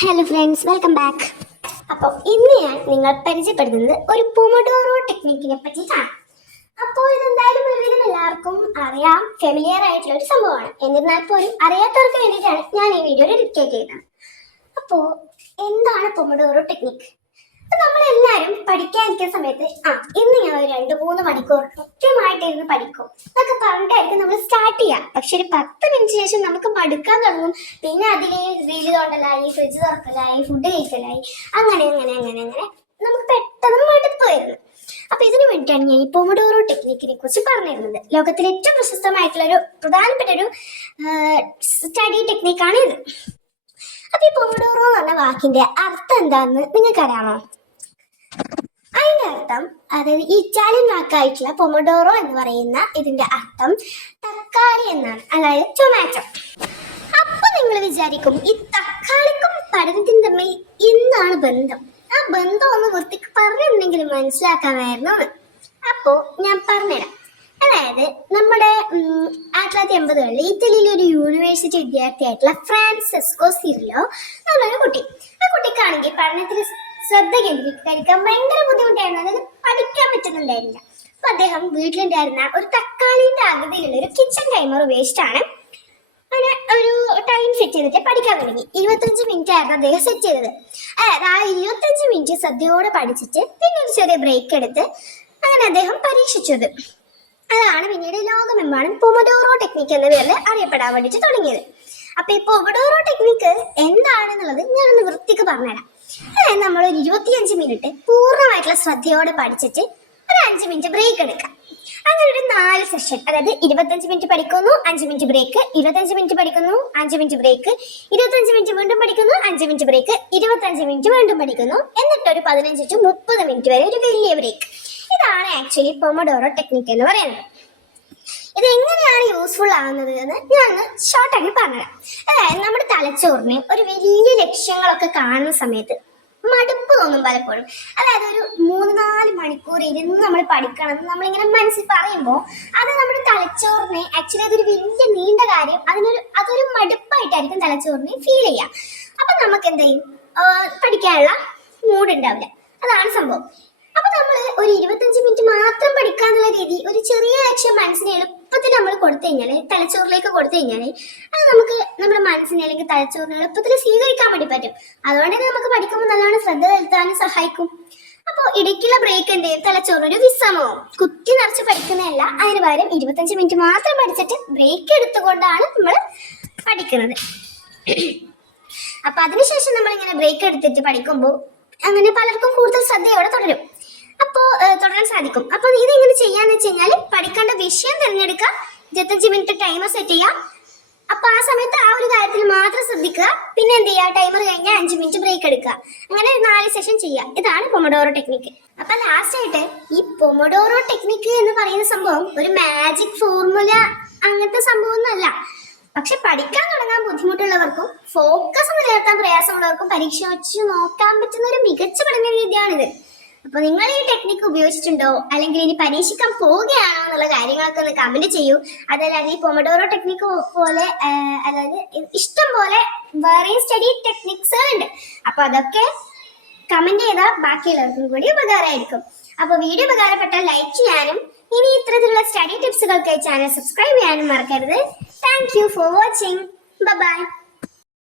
Hello friends, welcome back. അപ്പോൾ ഇന്ന് ഞാൻ നിങ്ങൾ പരിചയപ്പെടുത്തുന്നത് ഒരു പൊമഡോറോ ടെക്നിക്കിനെ പറ്റിയിട്ടാണ്. അപ്പോൾ ഇതെന്തായാലും ഒരുവിധം എല്ലാവർക്കും അറിയാം, ഫെമിലിയർ ആയിട്ടുള്ള ഒരു സംഭവമാണ്. എന്നിരുന്നാൽ പോലും അറിയാത്തവർക്ക് വേണ്ടിയിട്ടാണ് ഞാൻ ഈ വീഡിയോ ഡെഡിക്കേറ്റ് ചെയ്യുന്നത്. അപ്പോൾ എന്താണ് പൊമഡോറോ ടെക്നിക്ക്? നമ്മളെല്ലാരും പഠിക്കാനിരിക്കുന്ന സമയത്ത് ഇന്ന് ഞാൻ ഒരു 2-3 മണിക്കൂർ കൃത്യമായിട്ട് ഇരുന്ന് പഠിക്കും എന്നൊക്കെ പറഞ്ഞിട്ടായിരിക്കും നമ്മൾ സ്റ്റാർട്ട് ചെയ്യാം. പക്ഷെ ഒരു 10 മിനിറ്റ് ശേഷം നമുക്ക് മടുക്കാൻ തുടങ്ങും. പിന്നെ അതിലെ റീല് തോണ്ടലായി, ഫ്രിഡ്ജ് തുറക്കലായി, ഫുഡ് കഴിക്കലായി, അങ്ങനെ അങ്ങനെ അങ്ങനെ അങ്ങനെ നമുക്ക് പെട്ടെന്ന് മടുപ്പായിരുന്നു. അപ്പൊ ഇതിനു വേണ്ടിയിട്ടാണ് ഞാൻ ഈ പൊമഡോറോ ടെക്നിക്കിനെ കുറിച്ച് പറഞ്ഞിരുന്നത്. ലോകത്തിലെ ഏറ്റവും പ്രശസ്തമായിട്ടുള്ള ഒരു പ്രധാനപ്പെട്ട ഒരു സ്റ്റഡി ടെക്നിക്കാണ് ഇത്. അപ്പൊ ഈ പൊമഡോറോ എന്ന് പറഞ്ഞ വാക്കിന്റെ അർത്ഥം എന്താണെന്ന് നിങ്ങൾക്ക് അറിയാമോ? അതിന്റെ അർത്ഥം, അതായത് ഇറ്റാലിയൻ വാക്കായിട്ടുള്ള പൊമഡോറോ എന്ന് പറയുന്ന ഇതിന്റെ അർത്ഥം തക്കാളി എന്നാണ്, അതായത് ടൊമാറ്റോ. അപ്പൊ നിങ്ങൾ വിചാരിക്കും, ഈ തക്കാളിക്കും പഠനത്തിനും തമ്മിൽ എന്താണ് ബന്ധം? ആ ബന്ധം ഒന്ന് വൃത്തിക്ക് പറഞ്ഞിരുന്നെങ്കിലും മനസ്സിലാക്കാമായിരുന്നു. അപ്പോ ഞാൻ പറഞ്ഞുതരാം. അതായത് നമ്മുടെ 1980കളിൽ ഇറ്റലിയിലെ ഒരു യൂണിവേഴ്സിറ്റി വിദ്യാർത്ഥിയായിട്ടുള്ള ഫ്രാൻസെസ്കോ സിറിലോ എന്നൊരു കുട്ടി. ആ കുട്ടിക്കാണെങ്കിൽ പഠനത്തിൽ ശ്രദ്ധ കേന്ദ്രീകരിക്കാൻ ഭയങ്കര ബുദ്ധിമുട്ടായിരുന്നു. അതായത് പഠിക്കാൻ പറ്റുന്നുണ്ടായിരുന്നില്ല. അപ്പൊ അദ്ദേഹം വീട്ടിലുണ്ടായിരുന്ന ഒരു തക്കാളിന്റെ ആകൃതിയിലുള്ള ഒരു കിച്ചൺ ടൈമർ ഉപയോഗിച്ചിട്ടാണ് അങ്ങനെ ഒരു ടൈം സെറ്റ് ചെയ്തിട്ട് പഠിക്കാൻ തുടങ്ങി. 25 മിനിറ്റ് ആയിരുന്നു അദ്ദേഹം സെറ്റ് ചെയ്തത്. അതായത് ആ 25 മിനിറ്റ് ശ്രദ്ധയോടെ പഠിച്ചിട്ട് പിന്നെ ഒരു ചെറിയ ബ്രേക്ക് എടുത്ത് അങ്ങനെ അദ്ദേഹം പരീക്ഷിച്ചത്. അതാണ് പിന്നീട് ലോകമെമ്പാടും പൊമഡോറോ ടെക്നിക്ക് എന്ന പേരിൽ അറിയപ്പെടാൻ വേണ്ടിയിട്ട് തുടങ്ങിയത്. അപ്പൊ ഈ പൊമഡോറോ ടെക്നിക്ക് എന്താണെന്നുള്ളത് ഞാനൊന്ന് വൃത്തിക്ക് പറഞ്ഞുതരാം. അതായത് നമ്മൾ ഒരു 25 മിനിറ്റ് പൂർണ്ണമായിട്ടുള്ള ശ്രദ്ധയോടെ പഠിച്ചിട്ട് ഒരു 5 മിനിറ്റ് ബ്രേക്ക് എടുക്കാം. അങ്ങനെ ഒരു 4 സെഷൻ, അതായത് 25 മിനിറ്റ് പഠിക്കുന്നു, 5 മിനിറ്റ് ബ്രേക്ക്, 25 മിനിറ്റ് പഠിക്കുന്നു, 5 മിനിറ്റ് ബ്രേക്ക്, 25 മിനിറ്റ് വീണ്ടും പഠിക്കുന്നു, 5 മിനിറ്റ് ബ്രേക്ക്, 25 മിനിറ്റ് വീണ്ടും പഠിക്കുന്നു, എന്നിട്ട് ഒരു 15 to 30 മിനിറ്റ് വരെ ഒരു വലിയ ബ്രേക്ക്. ഇതാണ് ആക്ച്വലി പൊമഡോറോ ടെക്നിക്ക് എന്ന് പറയുന്നത്. ഇത് എങ്ങനെയാണ് യൂസ്ഫുൾ ആവുന്നത് എന്ന് ഞാൻ ഷോർട്ടാക്കി പറഞ്ഞുതരാം. അതായത് നമ്മുടെ തലച്ചോറിന് ഒരു വലിയ ലക്ഷ്യങ്ങളൊക്കെ കാണുന്ന സമയത്ത് മടുപ്പ് തോന്നും പലപ്പോഴും. അതായത് ഒരു 3-4 മണിക്കൂർ ഇരുന്ന് നമ്മൾ പഠിക്കണം എന്ന് നമ്മളിങ്ങനെ മനസ്സിൽ പറയുമ്പോൾ അത് നമ്മുടെ തലച്ചോറിനെ ആക്ച്വലി അതൊരു വലിയ നീണ്ട കാര്യം, അതൊരു മടുപ്പായിട്ടായിരിക്കും തലച്ചോറിനെ ഫീൽ ചെയ്യുക. അപ്പൊ നമുക്ക് എന്ത് ചെയ്യും, പഠിക്കാനുള്ള മൂഡ് ഉണ്ടാവില്ല. അതാണ് സംഭവം. അപ്പൊ നമ്മൾ ഒരു 25 മിനിറ്റ് മാത്രം പഠിക്കാന്നുള്ള രീതി, ഒരു ചെറിയ ലക്ഷ്യം മനസ്സിനെ എളുപ്പത്തിൽ നമ്മൾ കൊടുത്തു കഴിഞ്ഞാല്, തലച്ചോറിലേക്ക് കൊടുത്തു കഴിഞ്ഞാല് അത് നമുക്ക് നമ്മുടെ മനസ്സിനെ അല്ലെങ്കിൽ തലച്ചോറിനെ എളുപ്പത്തിൽ സ്വീകരിക്കാൻ വേണ്ടി പറ്റും. അതുകൊണ്ട് തന്നെ നമുക്ക് പഠിക്കുമ്പോൾ നല്ലോണം ശ്രദ്ധ ചെലുത്താനും സഹായിക്കും. അപ്പോൾ ഇടയ്ക്കുള്ള ബ്രേക്ക് എന്ത് ചെയ്യും, തലച്ചോറിനൊരു വിശ്രമവും. കുത്തി നിറച്ച് പഠിക്കുന്നതല്ല, അതിന് പകരം 25 മിനിറ്റ് മാത്രം പഠിച്ചിട്ട് ബ്രേക്ക് എടുത്തുകൊണ്ടാണ് നമ്മൾ പഠിക്കുന്നത്. അപ്പൊ അതിനുശേഷം നമ്മൾ ഇങ്ങനെ ബ്രേക്ക് എടുത്തിട്ട് പഠിക്കുമ്പോൾ അങ്ങനെ പലർക്കും കൂടുതൽ ശ്രദ്ധയോടെ തുടരാൻ സാധിക്കും. അപ്പൊ ഇതെങ്ങനെ ചെയ്യാന്ന് വെച്ച് കഴിഞ്ഞാൽ, പഠിക്കേണ്ട വിഷയം തിരഞ്ഞെടുക്കുക, 25 മിനിറ്റ് ടൈമർ സെറ്റ് ചെയ്യാം. അപ്പൊ ആ സമയത്ത് ആ ഒരു കാര്യത്തിൽ മാത്രം ശ്രദ്ധിക്കുക. പിന്നെ എന്ത് ചെയ്യുക, ടൈമർ കഴിഞ്ഞാൽ 5 മിനിറ്റ് ബ്രേക്ക് എടുക്കുക. അങ്ങനെ 4 സെഷൻ ചെയ്യുക. ഇതാണ് പൊമഡോറോ ടെക്നിക്ക്. അപ്പൊ ലാസ്റ്റ് ആയിട്ട് ഈ പൊമഡോറോ ടെക്നിക്ക് എന്ന് പറയുന്ന സംഭവം ഒരു മാജിക് ഫോർമുല അങ്ങനത്തെ സംഭവം ഒന്നുമല്ല. പക്ഷെ പഠിക്കാൻ തുടങ്ങാൻ ബുദ്ധിമുട്ടുള്ളവർക്കും ഫോക്കസ് നിലനിർത്താൻ പ്രയാസമുള്ളവർക്കും പരീക്ഷ വെച്ച് നോക്കാൻ പറ്റുന്ന ഒരു മികച്ച പഠന രീതിയാണിത്. അപ്പൊ നിങ്ങൾ ഈ ടെക്നിക്ക് ഉപയോഗിച്ചിട്ടുണ്ടോ, അല്ലെങ്കിൽ ഇനി പരീക്ഷിക്കാൻ പോവുകയാണോ എന്നുള്ള കാര്യങ്ങളൊക്കെ ഒന്ന് കമന്റ് ചെയ്യൂ. അതല്ലാതെ ഈ പൊമഡോറോ ടെക്നിക്ക് പോലെ അതായത് ഇഷ്ടം പോലെ വേറെയും സ്റ്റഡി ടെക്നിക്സ് ഉണ്ട്. അപ്പൊ അതൊക്കെ കമന്റ് ചെയ്താൽ ബാക്കിയുള്ളവർക്കും കൂടി ഉപകാരമായിരിക്കും. അപ്പൊ വീഡിയോ ഉപകാരപ്പെട്ടാൽ ലൈക്ക് ചെയ്യാനും ഇനി ഇത്തരത്തിലുള്ള സ്റ്റഡി ടിപ്സുകൾക്കായി ചാനൽ സബ്സ്ക്രൈബ് ചെയ്യാനും മറക്കരുത്. Thank you for watching. By.